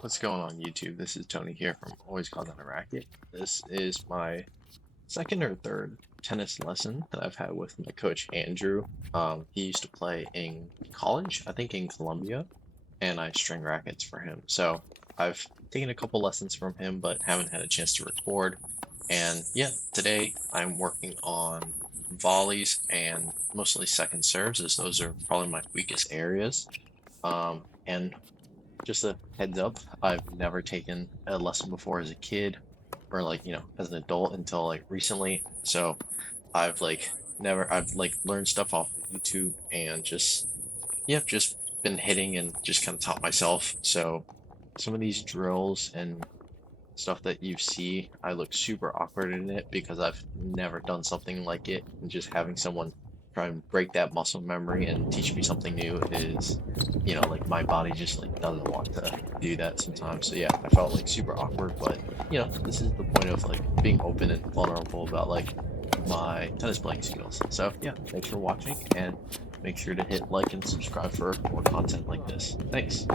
What's going on YouTube? This is Tony here from Always Cause on a Racket. This is my second or third tennis lesson that I've had with my coach Andrew. He used to play in college, I think in Colombia, and I string rackets for him. So I've taken a couple lessons from him, but haven't had a chance to record. And yeah, today I'm working on volleys and mostly second serves, as those are probably my weakest areas. And just a heads up, I've never taken a lesson before as a kid or as an adult until like recently. So I've learned stuff off of YouTube and just been hitting and just kind of taught myself. So some of these drills and stuff that you see, I look super awkward in it because I've never done something like it, and just having someone try and break that muscle memory and teach me something new is, like my body just like doesn't want to do that sometimes. So yeah, I felt like super awkward, but this is the point of like being open and vulnerable about like my tennis playing skills. So yeah, thanks for watching and make sure to hit like and subscribe for more content like this. Thanks.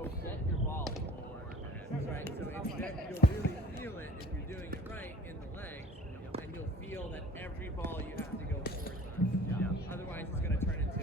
go get your volley. Right? So you'll really feel it if you're doing it right in the legs, and you'll feel that every ball you have to go 4 times. Otherwise, it's going to turn into.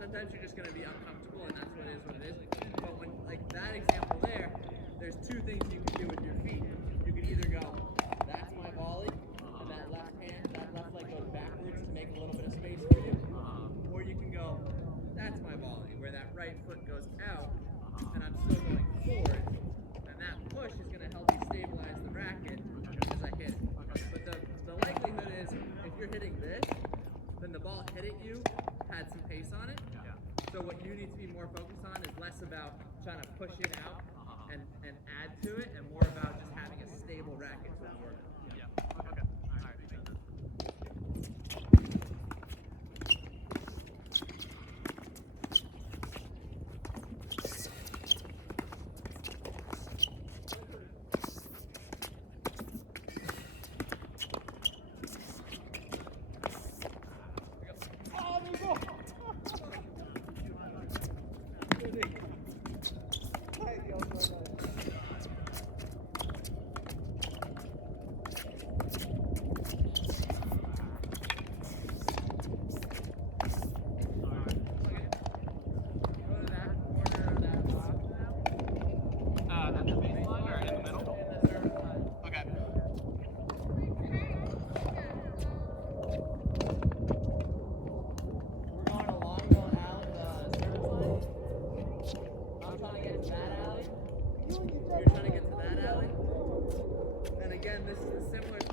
Sometimes you're just going to be uncomfortable, and that's what it is. But when, like that example there, there's 2 things you can do with your feet. You can either go, that's my volley, and that left leg goes backwards to make a little bit of space for you. Or you can go, that's my volley, where that right foot goes out, and I'm still going forward, and that push is going to help you stabilize the racket as I hit it. But the likelihood is, if you're hitting this, then the ball hit at you, had some pace on it. So what you need to be more focused on is less about trying to push it out and add to it, and more about just having a stable racket to work. Yeah. Okay. All right.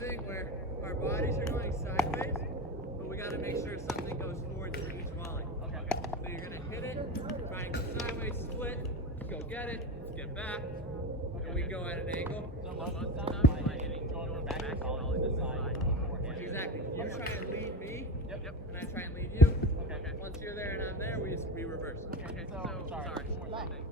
thing where our bodies are going sideways, but we got to make sure something goes forward for each volley. Okay. So you're going to hit it, try and go sideways, split, go get it, get back, and we go at an angle. So most of the time, like hitting going back and following the side. Exactly. You try and lead me, and I try and lead you. Okay. Once you're there and I'm there, we reverse. Okay, so sorry, one more thing.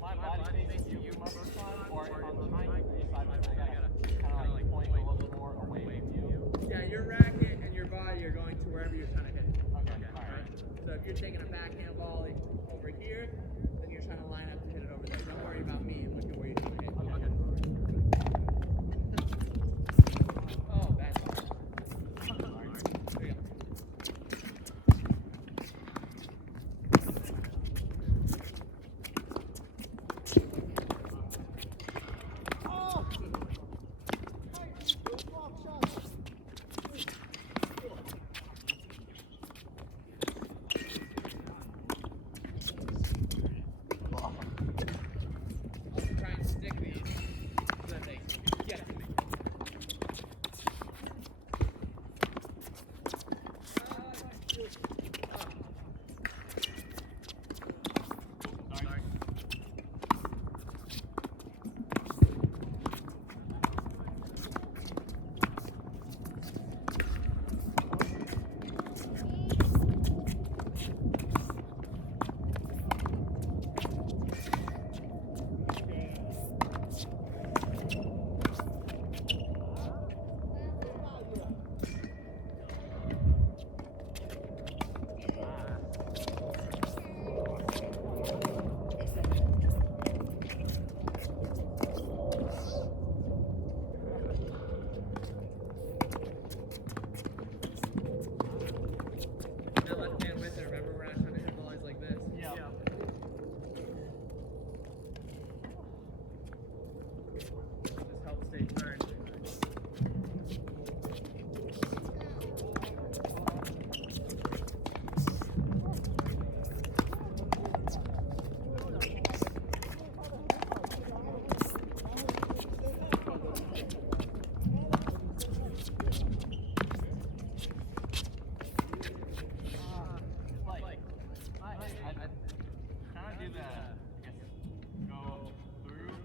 My body facing you most of the time, or if I'm behind you, side by side, I gotta kind of like point a little bit more away from you. Yeah, your racket and your body are going to wherever you're trying to hit it. Okay, alright. So if you're taking a backhand volley over here, then you're trying to line up to hit it over there. Don't worry about me and look at where you're trying to hit. Okay. Oh, that's hard. There you go. Try and stick these so that they get to me. That left hand with it, remember we're not trying to hit volleys like this. Yeah. Just help stay turned. I kind of do the, I guess, go through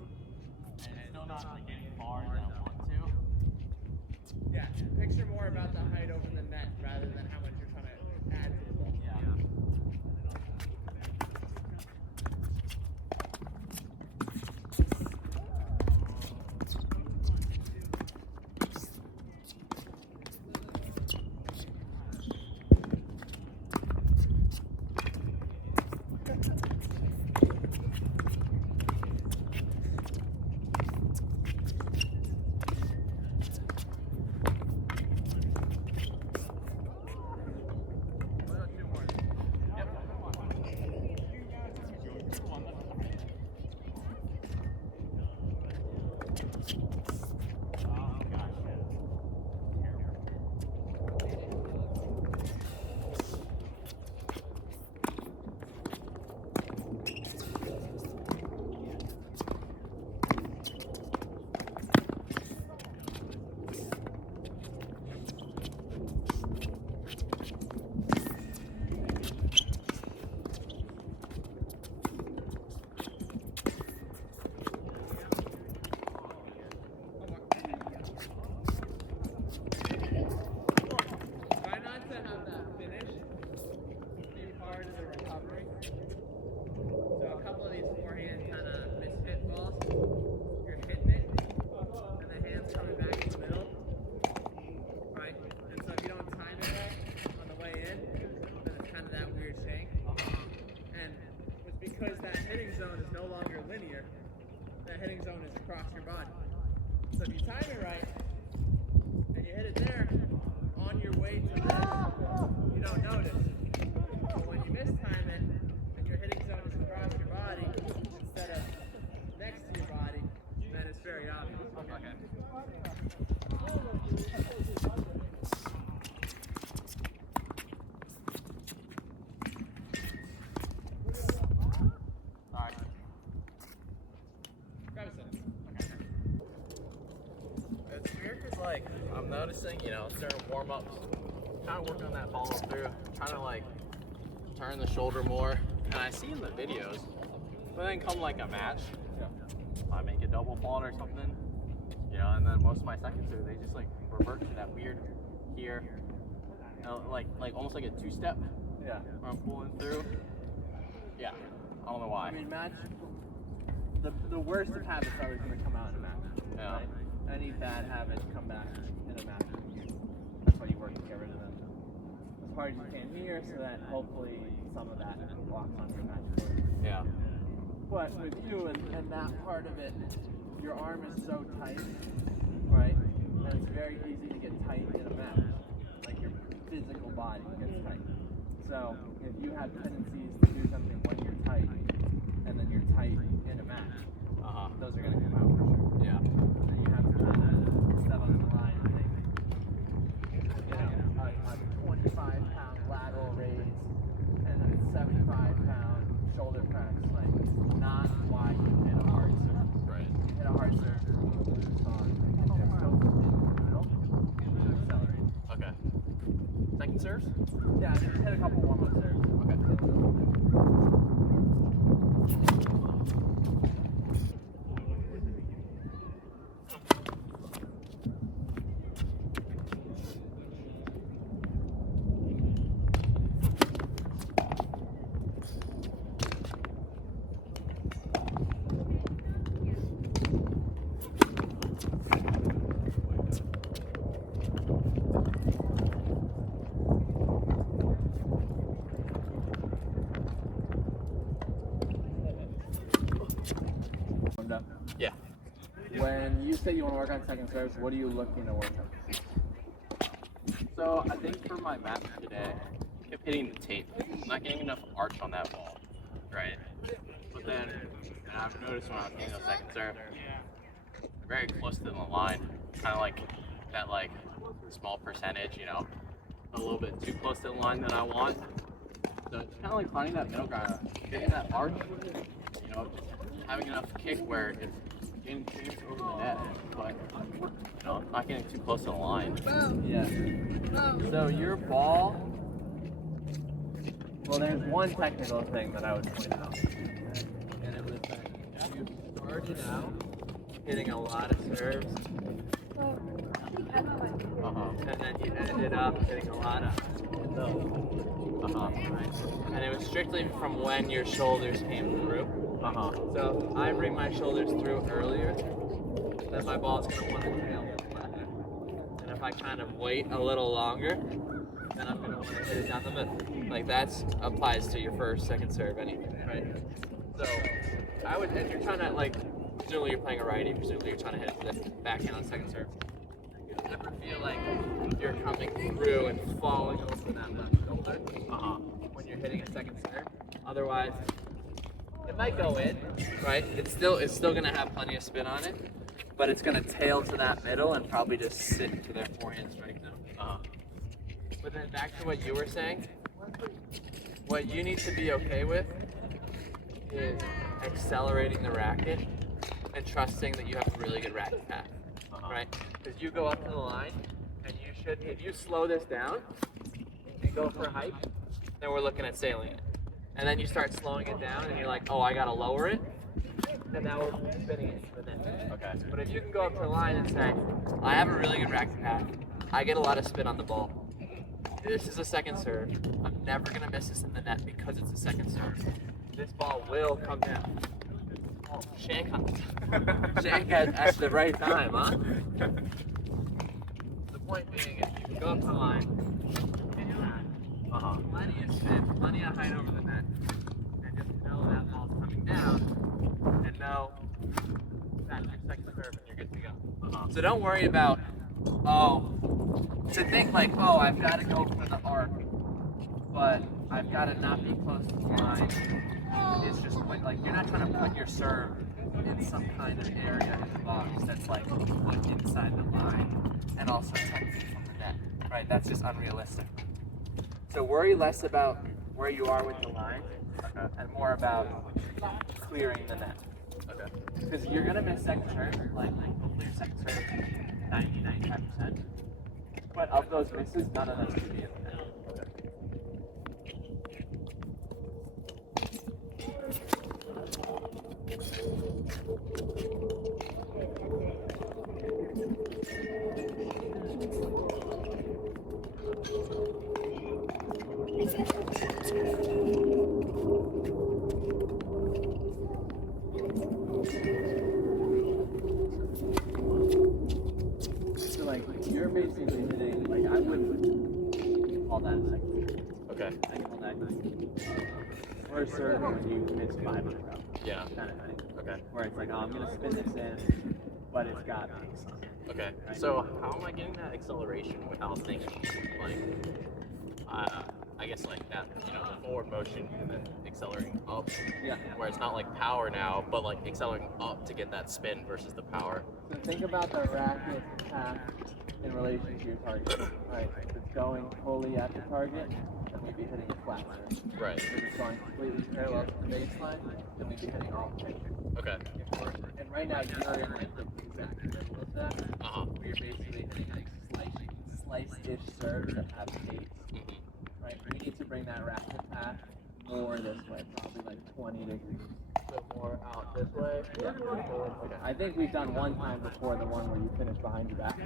and still not like getting far as I want to. Yeah, picture more about the height over the net rather than how much you're trying to add to the ball. Yeah. Try not to have that finish be part of the recovery. So a couple of these forehand kind of mishit balls, you're hitting it, and the hand's coming back in the middle, right? And so if you don't time it right on the way in, then it's kind of that weird shank. And it's because that hitting zone is no longer linear. That hitting zone is across your body. So if you time it right, and you hit it there, on your way to this, you don't notice. But when you mistime it, and your hitting zone is across your body instead of next to your body, then it's very obvious. Okay. Grab a second. I'm noticing, you know, certain warm-ups, trying to work on that follow through, trying to like turn the shoulder more. And I see in the videos, but then come like a match, I make a double fault or something, you know, and then most of my seconds are, they just like revert to that weird here, you know, like almost like a two-step. Yeah. Where I'm pulling through. Yeah. I don't know why. I mean, match. The worst of habits are always going to come out in a match. Yeah. Right? Any bad habits come back in a match. That's why you work to get rid of them as hard as you can here, so that hopefully some of that walks on your match board. Yeah. But with you and that part of it, your arm is so tight, right? And it's very easy to get tight in a match. Like your physical body gets tight. So if you have tendencies to do something when you're tight, and then you're tight in a match, those are going to come out for sure. Yeah. So you have to kind of step up the line and think, you know, a 25-pound lateral raise and a 75-pound shoulder press, like not why you hit a hard serve. Right. You hit a hard serve, lose on, and just go in the middle to accelerate. Okay. Second serves? Yeah, just hit a couple warm-up serves. Okay. Yeah. When you say you want to work on second serves, what are you looking to work on? So I think for my match today, I kept hitting the tape. I'm not getting enough arch on that ball, right? But then I've noticed when I'm hitting a second serve, I'm very close to the line, kind of like that like small percentage, you know, a little bit too close to the line that I want. So it's kind of like finding that middle ground, getting that arch, you know, having enough kick where it's getting kicked over the net, but you know, not getting too close to the line. Yeah. So your ball, well, there's one technical thing that I would point out, and it was that you started out hitting a lot of serves, and then you ended up hitting a lot of and it was strictly from when your shoulders came through. So if I bring my shoulders through earlier, then my ball's going to want to tail left. And if I kind of wait a little longer, then I'm going to want to hit it down the middle. Like that applies to your first, second serve, anything, right? So I would, if you're trying to, like, presumably you're playing a righty, presumably you're trying to hit it the backhand on second serve. You never feel like you're coming through and falling over that left shoulder when you're hitting a second serve. Otherwise, it might go in, right? It's still gonna have plenty of spin on it, but it's gonna tail to that middle and probably just sit to their forehand strike zone. But then back to what you were saying, what you need to be okay with is accelerating the racket and trusting that you have a really good racket path, right? Because you go up to the line, and you should, if you slow this down and go for height, then we're looking at sailing it. And then you start slowing it down, and you're like, oh, I gotta lower it, and now we're spinning it to the net. Okay. But if you can go up to the line and say, I have a really good racket path, I get a lot of spin on the ball. This is a second serve. I'm never gonna miss this in the net because it's a second serve. This ball will come down. Oh, shank at the right time, huh? The point being, if you go up the line, hit that, plenty of spin, plenty of height over the net, and just know that ball's coming down, and know that's your second serve, and you're good to go. So don't worry about, to think like, I've got to go for the arc, but I've got to not be close to the line. It's just like you're not trying to put your serve in some kind of area in the box that's like a foot inside the line and also 10 feet from the net, right? That's just unrealistic. So worry less about where you are with the line and more about clearing the net. Okay. Because you're gonna miss second serve, like hopefully your second serve is 90 95%. But of those misses, none of them should be in the net. So like you're basically hitting like I wouldn't call that a second. Okay. I call that first serve when you miss 5 in a row. Yeah. Kind of thing. Okay. Where it's like, oh, I'm gonna spin this in, but it's got pace on it. Okay. Right? So how am I getting that acceleration without thinking like, I guess like that, you know, the forward motion and then accelerating up. Yeah. Where it's not like power now, but like accelerating up to get that spin versus the power. So think about the racket path in relation to your target. Right. If it's going fully at the target, then we'd be hitting a flat serve. Right. If it's going completely parallel to the baseline, then we'd be hitting all pitch. Okay. And right now you're in like the exact middle of that. Uh-huh. Where you're basically hitting like slice-ish serves that have pace. Right? We need to bring that racket path more this way, probably like 20 degrees. So more out this way. Yeah. Okay. I think we've done one time before, the one where you finish behind your back.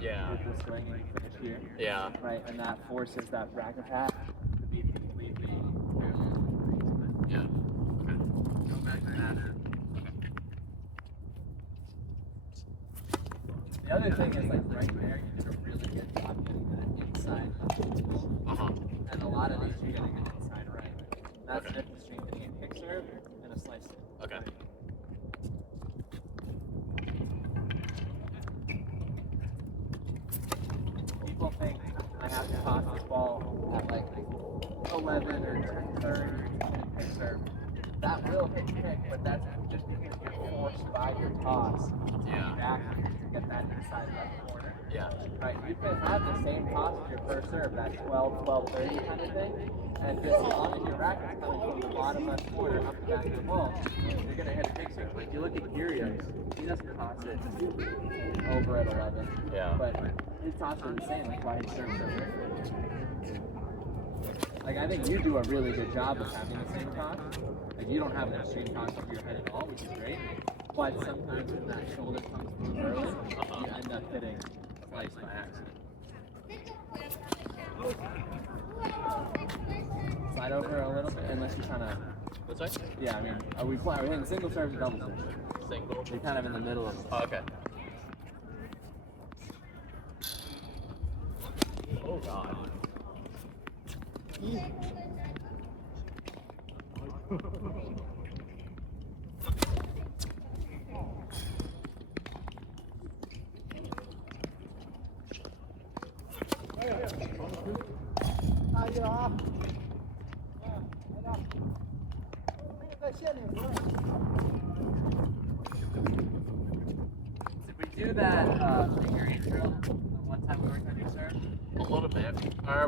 Yeah. With the swing and you finish here. Yeah. Right, and that forces that racket path to be completely parallel to the baseline. Yeah. Okay. Go back to that. The other thing is like right there, you did a really good job getting that inside. Uh-huh. And a lot of these you're getting an inside right. That's Okay. the difference between hitting a kick serve and a slice serve. Okay. People think I have to toss this ball at like 11 or 10:30 and kick serve. That will hit kick, but that's just because you're forced by your toss Yeah. back to get that inside left corner. Yeah. Right, you can have the same toss as your first serve, that 12-30 kind of thing, and just as long as your racket's coming from the bottom left corner up the back of the ball, you're going to hit a kick serve. Like you look at Kyrgios, he doesn't toss it over at 11, Yeah. but his toss is insane, that's why his serves so good. Like I think you do a really good job of having the same toss. Like you don't have an extreme toss over your head at all, which is great, but sometimes when that shoulder comes through early, you end up hitting slice by accident. Slide over a little bit, unless you kind of. This way? Yeah, I mean, are we hitting single serves or double serves? Single. You're kind of in the middle of. Oh, okay. Oh God. Did we do that figure eight drill the one time we worked on your serve? A little bit.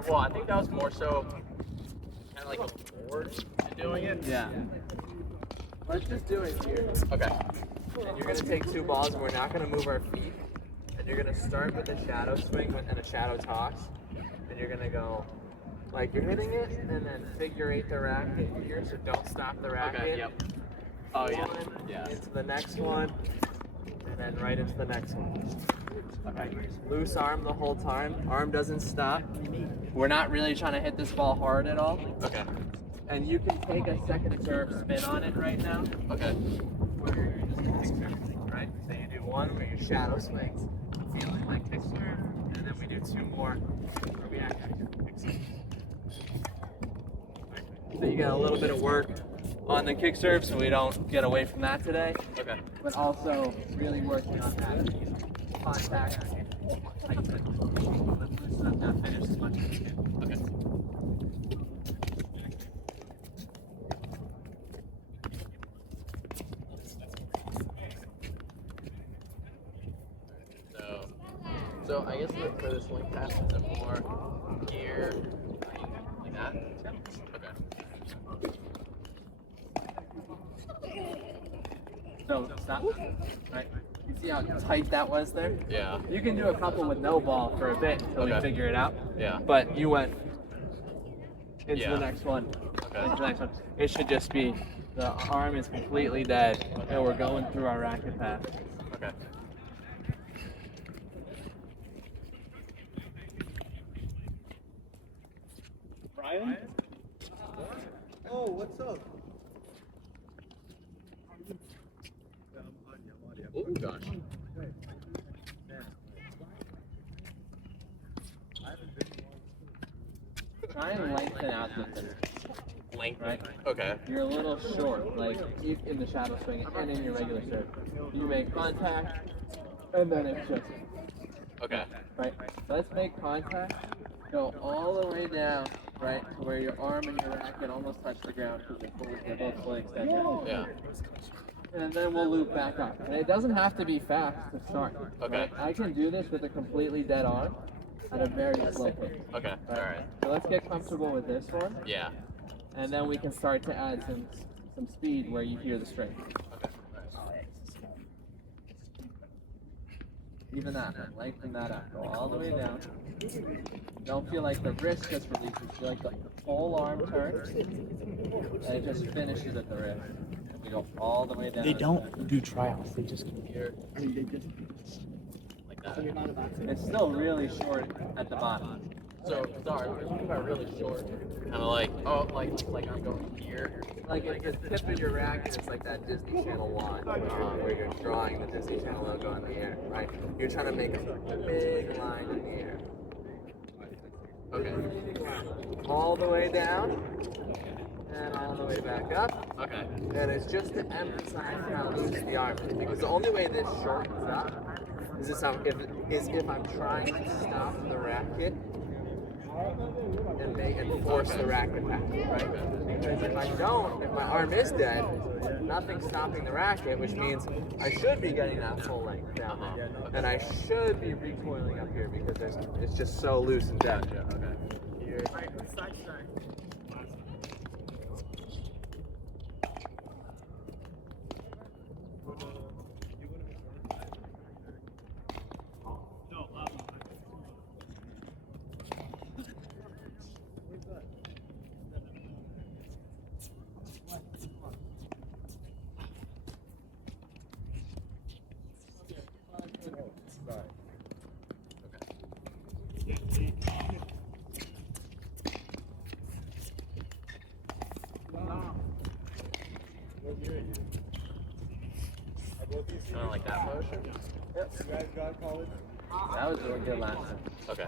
Well, I think that was more so kind of like a forward to doing it. Yeah. Let's just do it here. Okay. And you're gonna take two balls and we're not gonna move our feet. And you're gonna start with a shadow swing and a shadow toss. And you're gonna go like you're hitting it and then figure eight the racket here, so don't stop the racket. Okay. Yep. Oh yeah. One, Yeah. into the next one, and then right into the next one. Okay. Loose arm the whole time. Arm doesn't stop. We're not really trying to hit this ball hard at all. Okay. And you can take a second serve spin on it right now. Okay. Where you're just kick serve, right? So you do one where you shadow swings, feeling like kick serve, and then we do two more where we actually kick serve. So you get a little bit of work on the kick serve so we don't get away from that today. Okay. But also really working on that contact. Like I said, let's loosen up that finish as much as we can. Okay. So I guess for this link pass, is it more gear like that? Okay. So stop. Right. You see how tight that was there? Yeah. You can do a couple with no ball for a bit until we Okay. figure it out. Yeah. But you went into Yeah. the next one. Okay. Into the next one. It should just be the arm is completely dead, and we're going through our racket path. Okay. Brian? Oh, what's up? Oh gosh. Try and lengthen out the finish. Length. Right. Okay. You're a little short, like in the shadow swing and in your regular serve. You make contact, and then it's just Okay. right. Let's make contact. Go all the way down, right, to where your arm and your racket almost touch the ground because they're both fully extended. Yeah. And then we'll loop back up. And it doesn't have to be fast to start. Okay. Right? I can do this with a completely dead arm at a very slow pace. Okay. All right. So let's get comfortable with this one, Yeah. and then we can start to add some speed where you hear the string. Okay. Even that, man. Lengthen that up. Go all the way down. Don't feel like the wrist just releases. Feel like the whole arm turns, and it just finishes at the wrist. And we go all the way down. They don't do tryouts. They just Here. Like that. It's still really short at the bottom. So sorry, we're talking about really short. Kind of like like I'm going here. Like if the tip of your racket is like that Disney Channel wand, where you're drawing the Disney Channel logo in the air, right? You're trying to make a big line in the air. Okay. All the way down, and all the way back up. Okay. And it's just to emphasize how loose the arm is, because the only way this shortens up is if I'm trying to stop the racket and force the racket back, right? Because if I don't, if my arm is dead, nothing's stopping the racket, which means I should be getting that full length down there. And I should be recoiling up here because it's just so loose and dead. Here. Kind of like that motion. Yep. You guys got college? That was really good last time. Okay.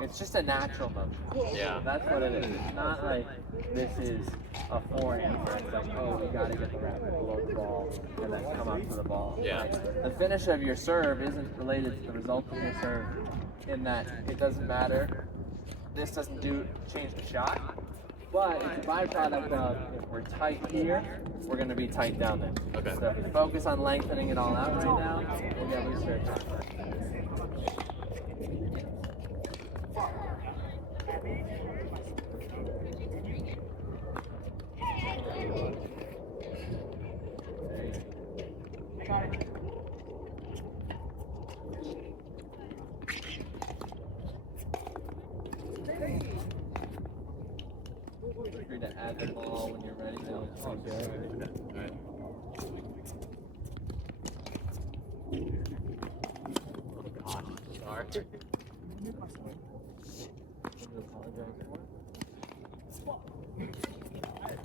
It's just a natural motion. Yeah. That's what it is. It's not like this is a forehand where it's like, oh, we gotta get the racket below the ball and then come up to the ball. Yeah. Right? The finish of your serve isn't related to the result of your serve in that it doesn't matter. This doesn't change the shot, but it's a byproduct of if we're tight here, we're gonna be tight down there. Okay. So if you focus on lengthening it all out right now, we'll get loose serve. Free to add the ball when you're ready. Alright. Oh gosh. Sorry.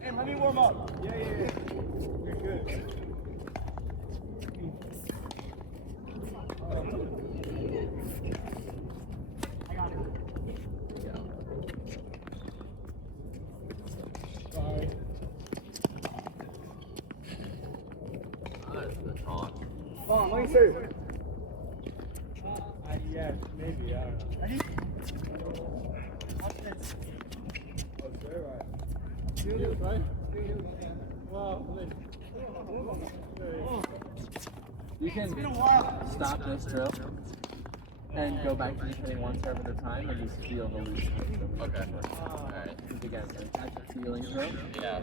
Hey, let me warm up. Yeah. You're good. I got it. Sorry. That's the taunt. Come on, let me serve. Yeah, maybe. I don't know. Ready? Oh, sure, right. You, right? Wow, You can stop this drill and go back to just hitting one serve at a time and just feel the loose. Okay. Alright. Because again, that's a feeling drill. Yeah.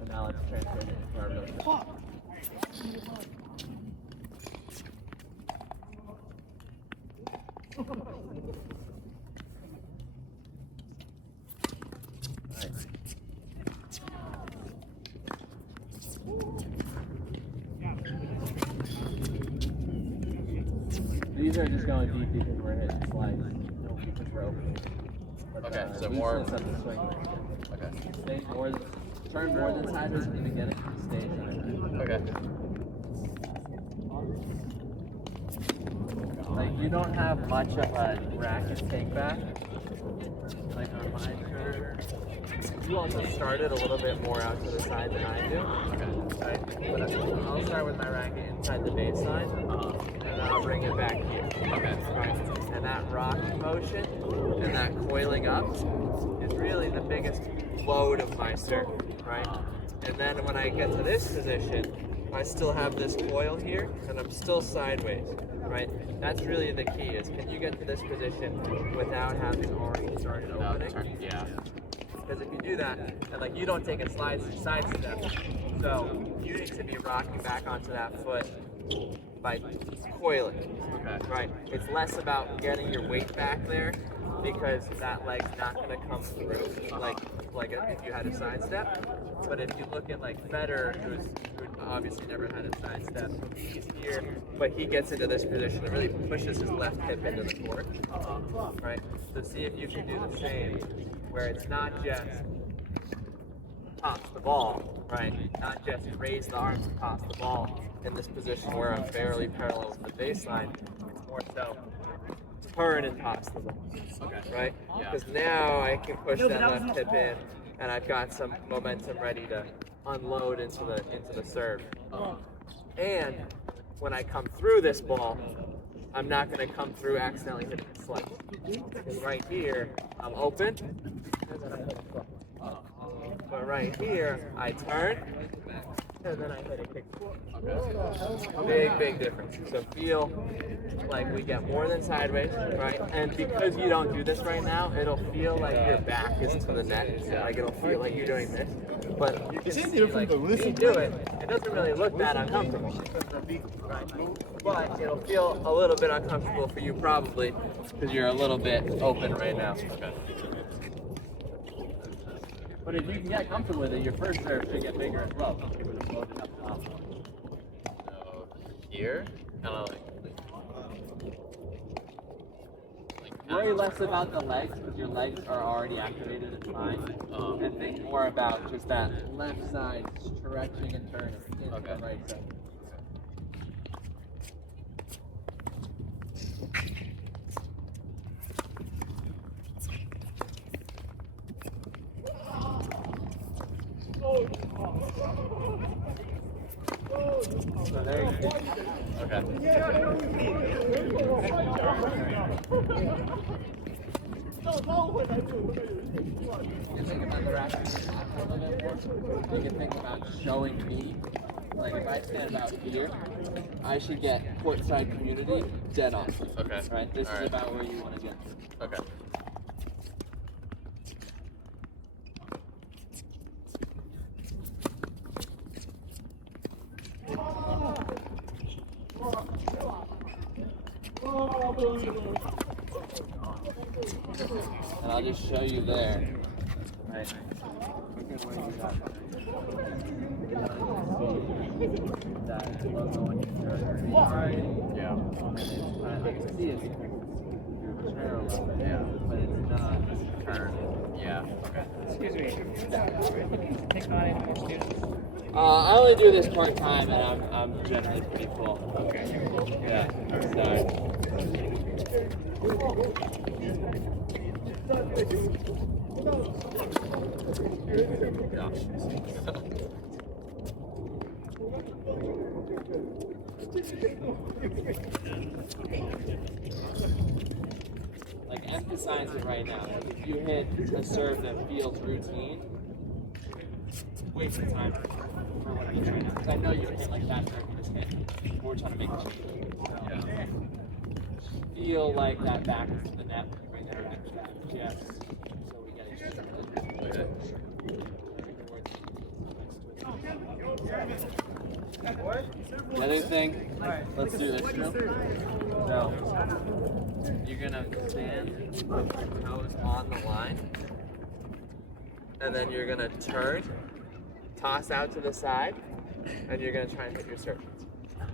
And now let's translate it into our real drill. These are just going deep because we're hitting slides. Because we're opening. But, Okay, so we more. still set the swing. Okay. Stay more, turn more than sideways in the beginning. Stay sideways. Okay. Like you don't have much of a racket take back. Like on my serve, you also started a little bit more out to the side than I do. Okay. Right? But I'll start with my racket inside the baseline, and I'll bring it back here. Okay. Right. And that rocking motion and that coiling up is really the biggest load of my serve, right? And then when I get to this position, I still have this coil here, and I'm still sideways, right? That's really the key, is can you get to this position without having already started opening? Yeah. Because if you do that, and like you don't take a side step, so you need to be rocking back onto that foot by coiling, right? It's less about getting your weight back there, because that leg's not going to come through like if you had a side step. But if you look at like Federer, who obviously never had a side step, he's here, but he gets into this position and really pushes his left hip into the court, right? So see if you can do the same, where it's not just toss the ball, right? Not just raise the arms and toss the ball in this position where I'm barely parallel with the baseline. It's more so turn and toss the ball, right? Because now I can push that left hip in, and I've got some momentum ready to unload into the serve. And when I come through this ball, I'm not going to come through accidentally hitting the slice. Because right here, I'm open, and then I hit a foot. But right here, I turn, and then I hit a kick. Big difference. So feel like we get more than sideways, right? And because you don't do this right now, it'll feel like your back is to the net. Like it'll feel like you're doing this. But you can see, like, when you do it, it doesn't really look that uncomfortable, right? But it'll feel a little bit uncomfortable for you probably because you're a little bit open right now. But if you can get comfortable with it, your first serve should get bigger as well. So here, kind of like worry less about the legs, because your legs are already activated and fine. And think more about just that left side stretching and turning into the right side. So there you go. okay. You can think about the racket a little bit more. You can think about showing me, like if I stand out here, I should get courtside community dead on. Okay. Right? This All is right. about where you want to get to. Okay. And I'll just show you there. Right? That logo on your shirt. Yeah. I can see it's parallel, but it's not curved. Yeah. Okay. Excuse me. Take on any more students? I only do this part time, and I'm generally pretty full. Okay. Yeah. Like emphasize it right now. Like if you hit a serve that feels routine, waste of time for what you're trying to. Because I know you hit like that serve you just hit. We're trying to make a change. Feel like that back is to the net. Bring that back to that. Yes. So we get it started. The other thing, let's do this drill. So, you're gonna stand with your toes on the line, and then you're gonna turn, toss out to the side, and you're gonna try and hit your serve.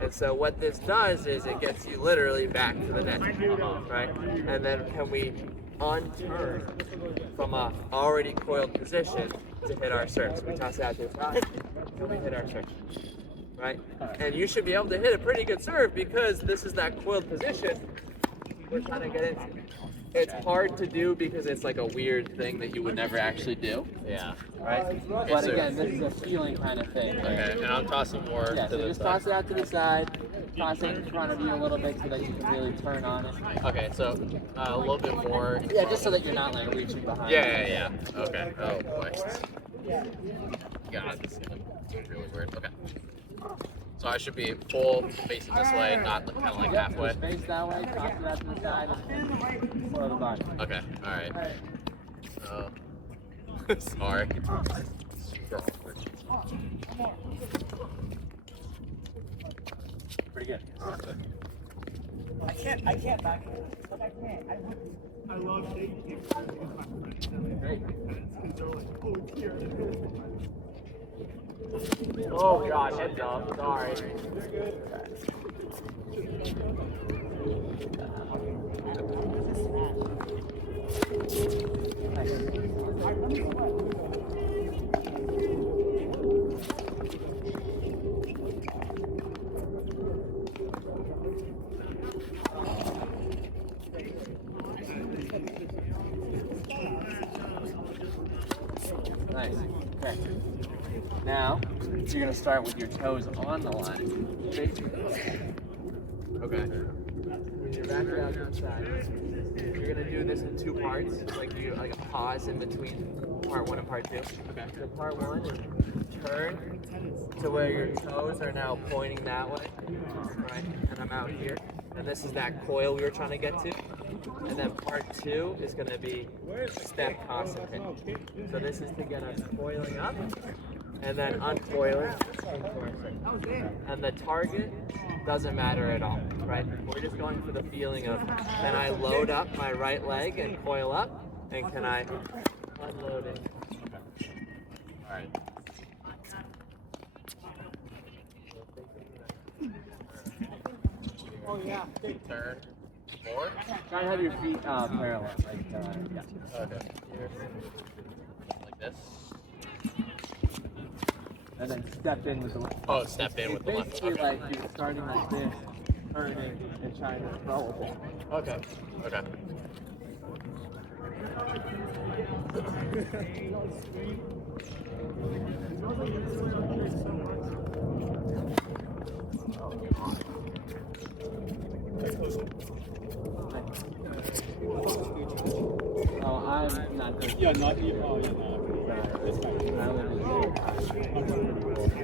And so what this does is it gets you literally back to the net, right? And then can we unturn from a already coiled position to hit our serve? So we toss it out to the side, and we hit our serve, right? And you should be able to hit a pretty good serve because this is that coiled position we're trying to get into. It's hard to do because it's like a weird thing that you would never actually do. Yeah. Right? But again, this is a feeling kind of thing. Okay, and I'm tossing more Yeah, to so the just side. toss it out to the side, toss it in front of you a little bit so that you can really turn on it. Okay, so a little bit more. Yeah, just so that you're not like reaching behind. Yeah. Okay. Oh boy. God, this is gonna be really weird. Okay. So I should be full facing this way, not kind of like halfway. Just face that way, toss it out to the side, and slow the body. Okay. All right. Sorry. Super awkward. Pretty good. I can't back it. But I can't. I love shaking it. Great. They're like, oh, it's here. Oh god, heads up. Sorry. Nice. Okay. Now, you're going to start with your toes on the line. Okay. When you're back around to the side, you're gonna do this in two parts, like a pause in between part 1 and part 2. Okay. So part 1 is turn to where your toes are now pointing that way, right? And I'm out here, and this is that coil we were trying to get to. And then part 2 is gonna be step, toss, and hit. So this is to get us coiling up, and then uncoiling into our circle. And the target doesn't matter at all, right? We're just going for the feeling of, can I load up my right leg and coil up, and can I unload it? All right. Oh, yeah. Turn. More. Try to have your feet parallel. Like, yeah. Okay. Like this. And then step in with the left. Oh, step in with the left. Basically, Okay. like you're starting like this, turning, and trying to throw a ball. Okay. Okay. Oh, I'm not good. Yeah, not you. Oh, yeah, no. It's fine. I literally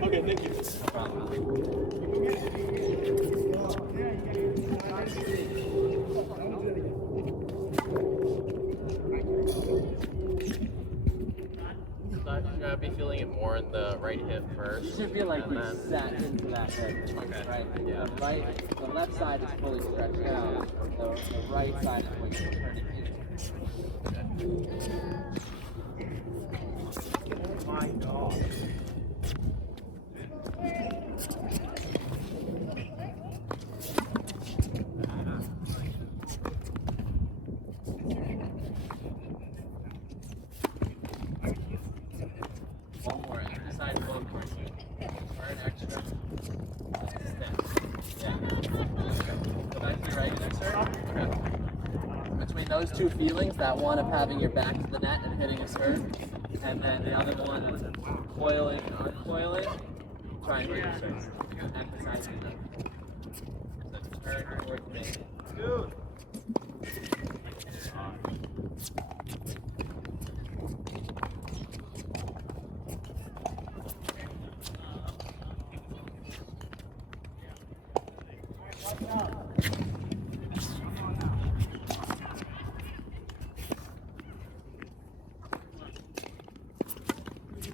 Okay, thank you. no problem. So I should be feeling it more in the right hip You first. should feel like and you then- sat into that head, Okay. right? Yeah. The left side is fully stretched out. The right side is what you're turning into. My God. One more exercise, one more. Or an extra step. Yeah. Go back to your right next serve. Okay. Between those two feelings, that one of having your back to the net and hitting a serve, and then the other one is coiling, uncoiling, try and hit your serve. Emphasizing that. So turn towards me. Dude.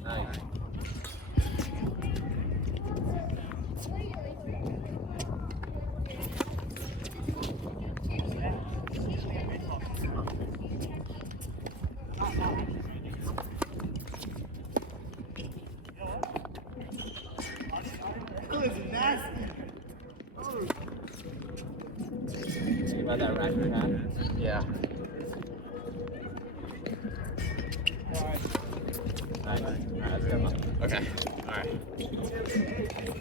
Nice. was nasty. See about that Racquet hat? Yeah. Nice. Alright, let's go. Okay. All right.